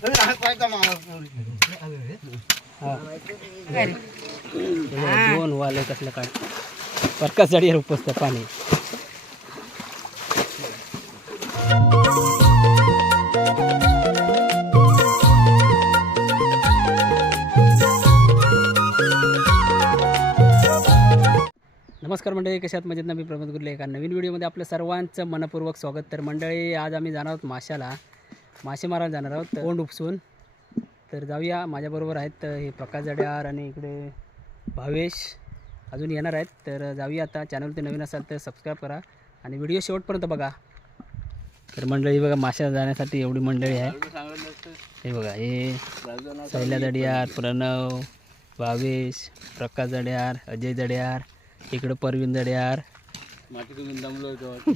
दोन वाले कसलं काय प्रकाश जाडीवर उपसतं पाणी. नमस्कार मंडळी, कशात मजेत ना. मी प्रमोद गुर्ले एका नवीन व्हिडिओमध्ये आपलं सर्वांचं मनपूर्वक स्वागत. तर मंडळी, आज आम्ही जाणार आहोत माशाला, मासे मारायला जाणार आहोत कोंड उपसून. तर जाऊया. माझ्याबरोबर आहेत हे प्रकाश जाडेहार आणि इकडे भावेश अजून येणार आहेत. तर जाऊया आता. चॅनलवरती नवीन असाल तर सबस्क्राईब करा आणि व्हिडिओ शेवटपर्यंत बघा. तर मंडळी बघा, माशाला जाण्यासाठी एवढी मंडळी आहे. हे बघा, हे शैला जाडेहार, प्रणव, भावेश, प्रकाश जाडेहार, अजय जाडेहार, इकडं परवीन जाडेहार.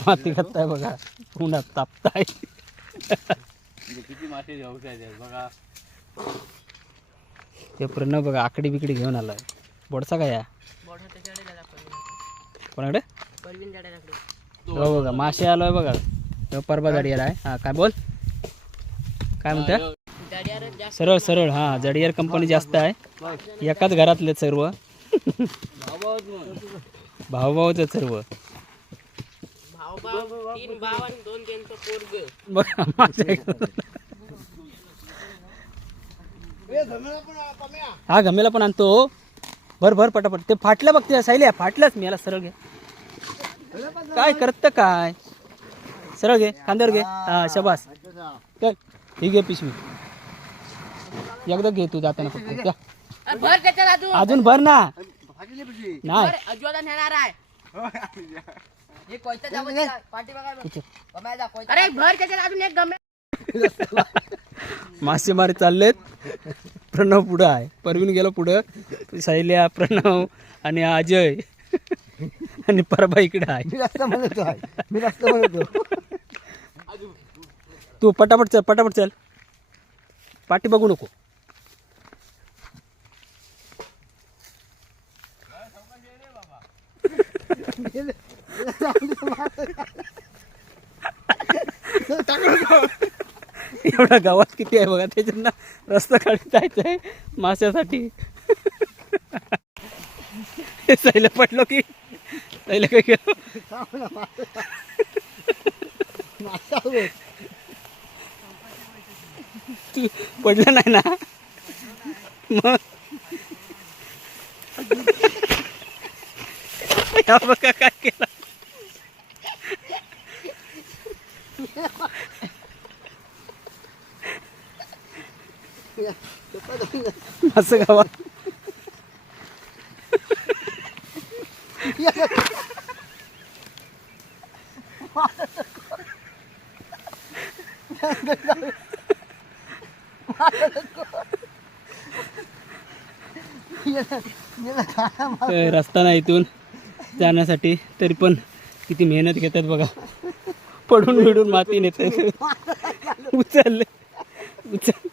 माती करताय बघा, उन्हात तापताय. किती मासे बघा. ते प्रणव बघा आकडी बिकडी घेऊन आलाय. बोडसा काय या कोणाकडे हो बघा मासे आलोय बघा. परबा जाडियार आहे. हा काय बोल, काय म्हणता? सरळ सरळ. हा, जाडियार कंपनी जास्त आहे. एकाच घरातले सर्व भाऊभाऊच सर्व. बघा हा घमेला पण आणतो. भर भर पटापट. ते फाटलं बघ, ते सायल्या फाटलंच. मी याला सरळ घे. काय करत काय, सरळ घे, खांद्यावर घे. हा शबास. चल ही घे पिशवी. एकदा घे तू जाताना फक्त. अजून भर ना. नाही मासेमारी चाललेत. प्रणव पुढं आहे, परवीन गेलो पुढं, शैल्या, प्रणव आणि अजय आणि परबा इकडे आहे. तू पटापट चल, पटापट चल. पाठी बघू नको. एवढा गावात किती आहे बघा, त्याच्यानं रस्ता काढत जायचंय माशासाठी. सैल पडलो की सैल काय केलं, तू पडलं नाही ना मग. या बघा काय केलं. असं गावात रस्ता नाही इथून जाण्यासाठी, तरी पण किती मेहनत घेतात बघा. पडून बिडून माती नेतात. उचल उचल.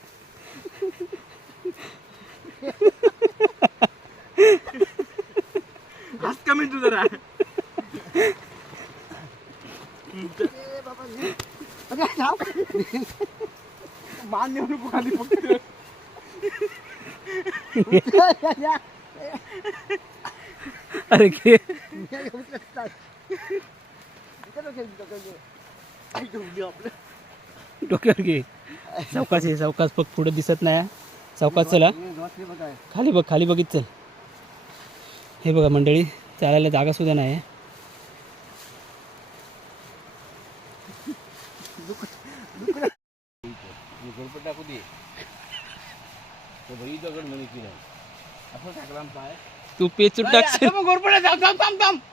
कमी तू जरा मान नेऊन खाली फक्त. अरे घे डोक्यावर घे. सावकाश आहे, सावकाश. फक्त पुढे दिसत नाही. सावकाश चला. खाली बघ, खाली बघित चल. हे बघा मंडळी, चालायला जागा सुद्धा नाही. टाकू दे तू पेचून टाकशील.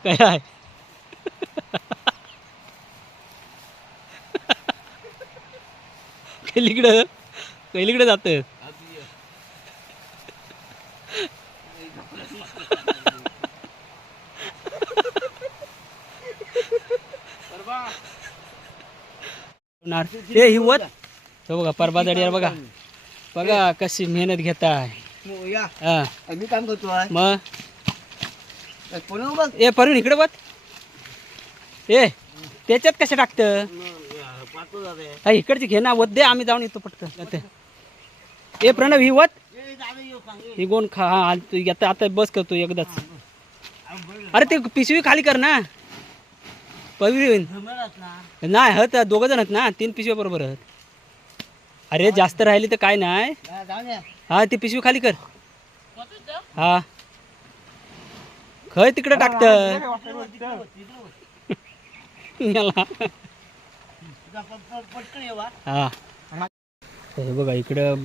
काय आहे कैलीकडं, कैलीकडे जात. हे हिवत तो बघा, परबा जाडियार बघा बघा कशी मेहनत घेताय. मी काम करतो मग. ए परवीन इकडे बघ. ए त्याच्यात कसं टाकतं. इकडची घे ना, वद्दे आम्ही जाऊन येतो पटकन. ए प्रणव ही वत ही कोण खा हा, आता आता बस करतो एकदाच. अरे ते पिशवी खाली कर ना पवित्र नाही हत दोघं जण आहेत ना 3 पिशव्या बरोबर आहेत. अरे जास्त राहिली तर काय नाही हा ती पिशवी खाली कर हा खय तिकडे टाकत हा हे बघा इकडं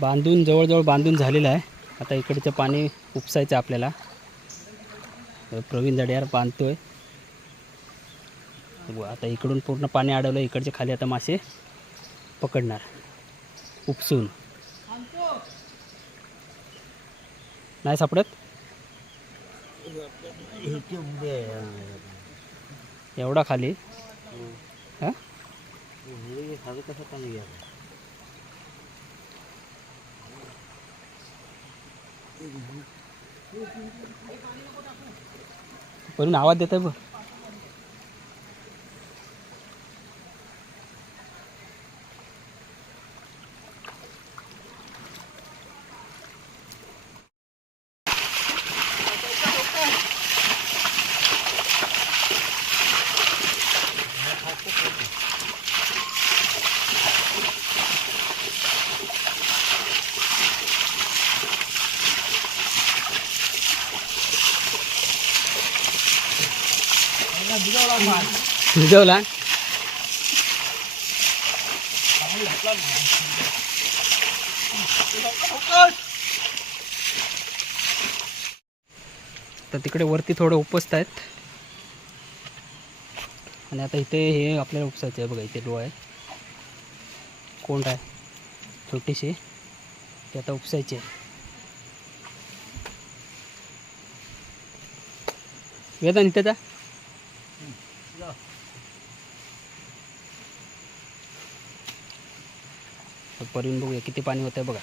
बांधून जवळजवळ बांधून झालेलं आहे. आता इकडचं पाणी उपसायचं आपल्याला. प्रवीण जडियार बांधतोय. आता इकडून पूर्ण पाणी अडवलं इकडचे खाली आता मासे पकडणार उपसून. नाही सापडत एवढा खाली हा पण आवाज देत आहे बघ. भिजवला तर तिकडे वरती थोडं उपसत आहेत. आणि आता इथे हे आपल्याला उपसायचं आहे बघा. इथे डोळा आहे कोंड आहे छोटीशी ते आता उपसायची आहे. वेदा नित्याचा परिवून बघूया किती पाणी होतं आहे बघा.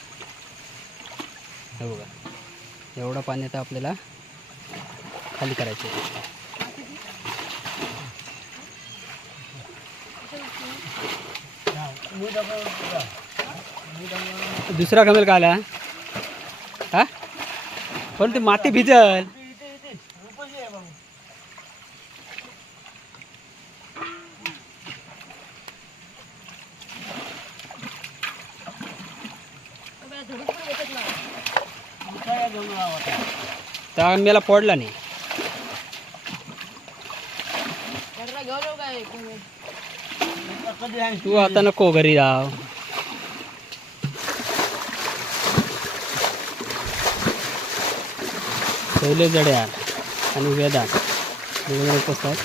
हे बघा एवढं पाणी आता आपल्याला खाली करायचं आहे. दुसरा कमेल का आला हा पण ती माती भिजल. त्या आंब्याला पडला नाही. तू आता नको घरी जाव. पहिले जड्या आणि वेदा वेगवेगळे उपसतात.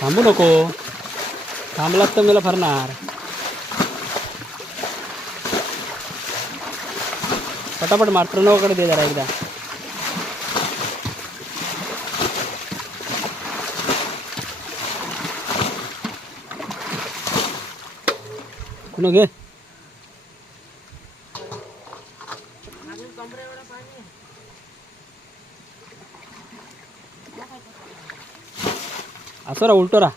थांबू नको थांबलात तर मला फरणार. पटापट मार प्रणवकडे दे जरा एकदा. कुणा घे असं रा उलटो रा.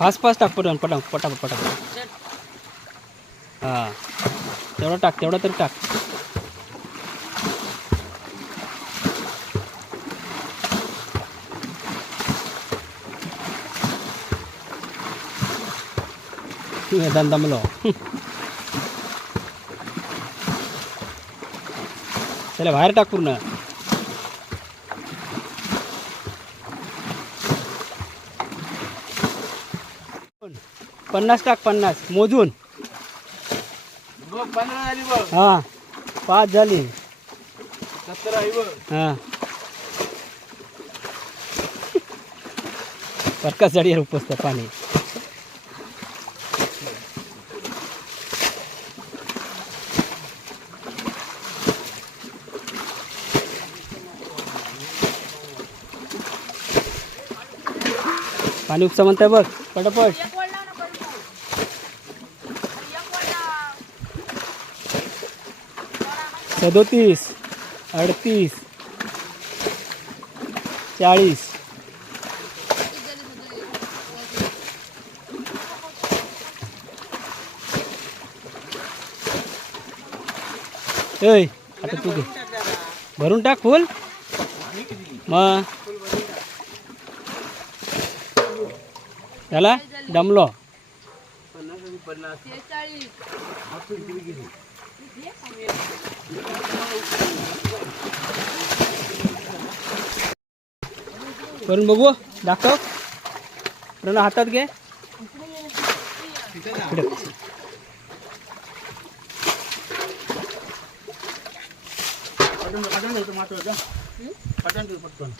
फास्ट फास्ट टाक पटकन पटापट पटापट पटापट. हां तेवढं टाक तेवढं तरी टाक. दमलो चला बाहेर टाक पूर्ण. 50 टाक 50 मोजून. बघ 15 झाली बघ. हा 5 झाली. 70 आहे बघ. हा प्रकाश जाडी उपसतं पाणी. पाणी उपसा म्हणताय बघ पटापट. 37 38 40. आता तू घे भरून टाक फुल मग त्याला दमलो. 50. करून बघू दाखव. प्रणव हातात घे. इकडे. पटकन देतो मात्र पटकन देतो पटकन.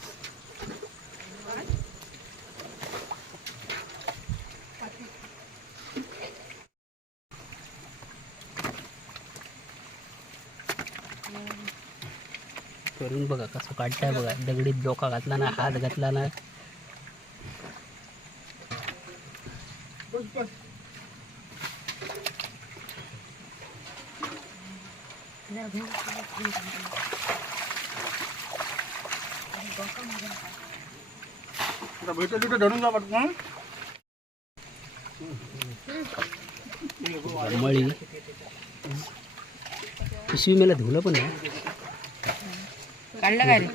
करून बघा कसं काढताय बघा. दगडीत डोका घातला ना हात घातला ना. भेटलं धरून जा पटकन. मळी पिशवी मला धुलं पण नाही. काढलं काय रे?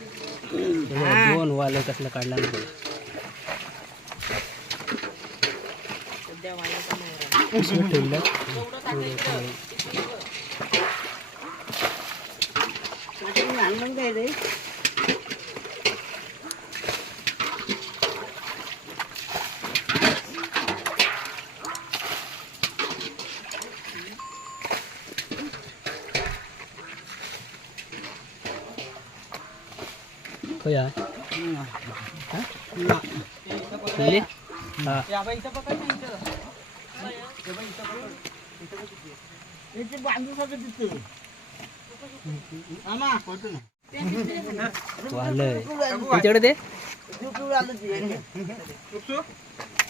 2 वाले कसलं काढला नाही. पिशवीत ठेवलं. होय हा. दिले? हा. वालय. तुमच्याकडे दे.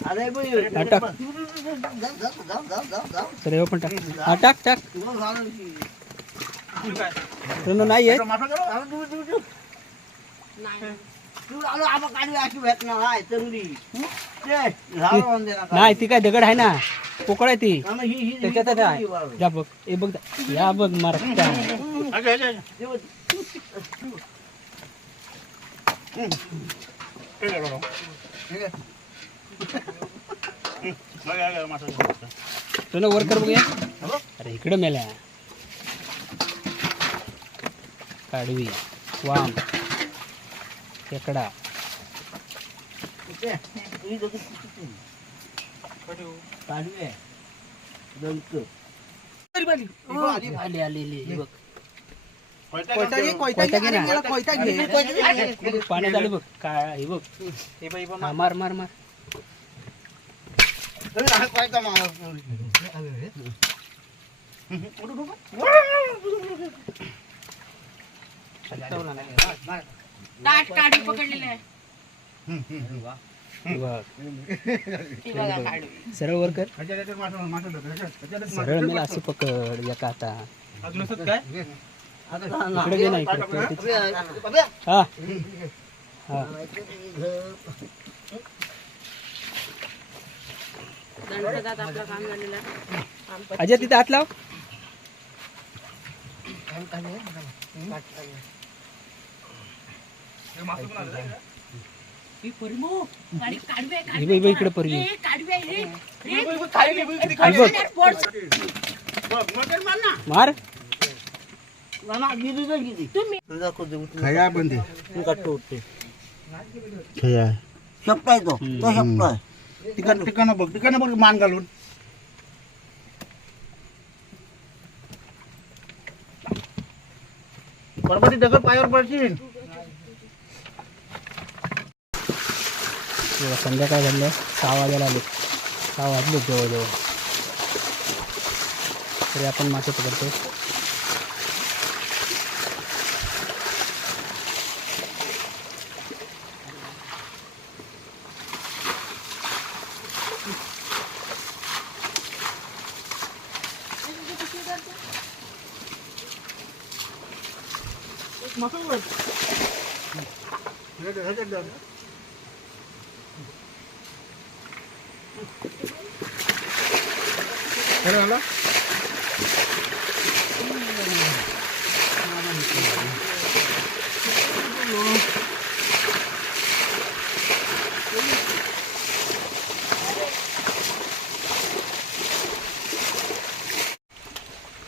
हा, टाक. तर हे पण टाक. हा टाक टाक. प्रणव नाही आहे. नाही ती काय दगड आहे ना पोकळ आहे ती. त्याच्यात आहे. जा बघ हे बघ या बघ मार. प्रणव वर कर बघूया. अरे इकडं मेल्या. काढवी वाम खेकडा आली आलेली बघ. पाण्यात आली बघ. काय बघ. हा, मार मार मार. काढी पकडलेले आहे. सरळ वर कर. सरळ मला असं पकड एका आता. इकडे घे ना इकडे. हा हा आपलं काम झालेलं आहे. अजय तिथे हात लाव. इकडे परी मार. खया पण ते शेपटाय तो शेपटाय ठिकाण बघ मान घालून परमती दगड पायावर पडशील. बघा, संध्याकाळ झालं 6 वाजायला आले. 6 वाजले जवळजवळ. तरी आपण मासे पकडतो.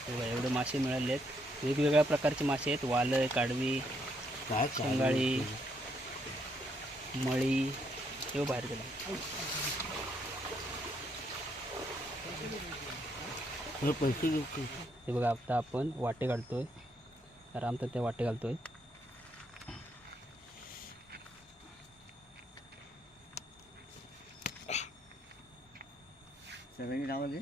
बघा, एवढे मासे मिळाले आहेत. वेगवेगळ्या प्रकारचे मासे आहेत. वालय, काडवी, शेंगाळी, मळी, हे बाहेर गेला. पैसे घेऊ. हे बघा, आता आपण वाटे घालतोय. आराम तर ते वाटे घालतोय. सगळ्यांनी नावं दे.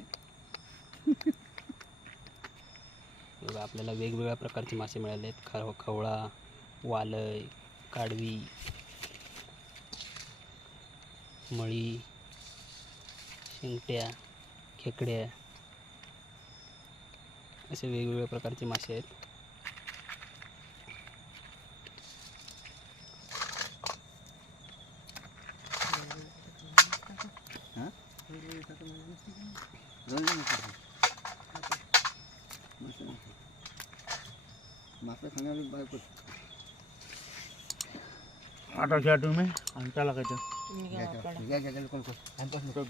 बघा, आपल्याला वेगवेगळ्या प्रकारचे मासे मिळाले आहेत. खवळा, वालय, काडवी, मळी, शिंगट्या, खेकड्या, असे वेगवेगळ्या प्रकारचे मासे आहेत. मासे खाण्याला बायको. आता घ्या तुम्ही आणि त्याला काय तुम्ही घ्या वापरा. कोण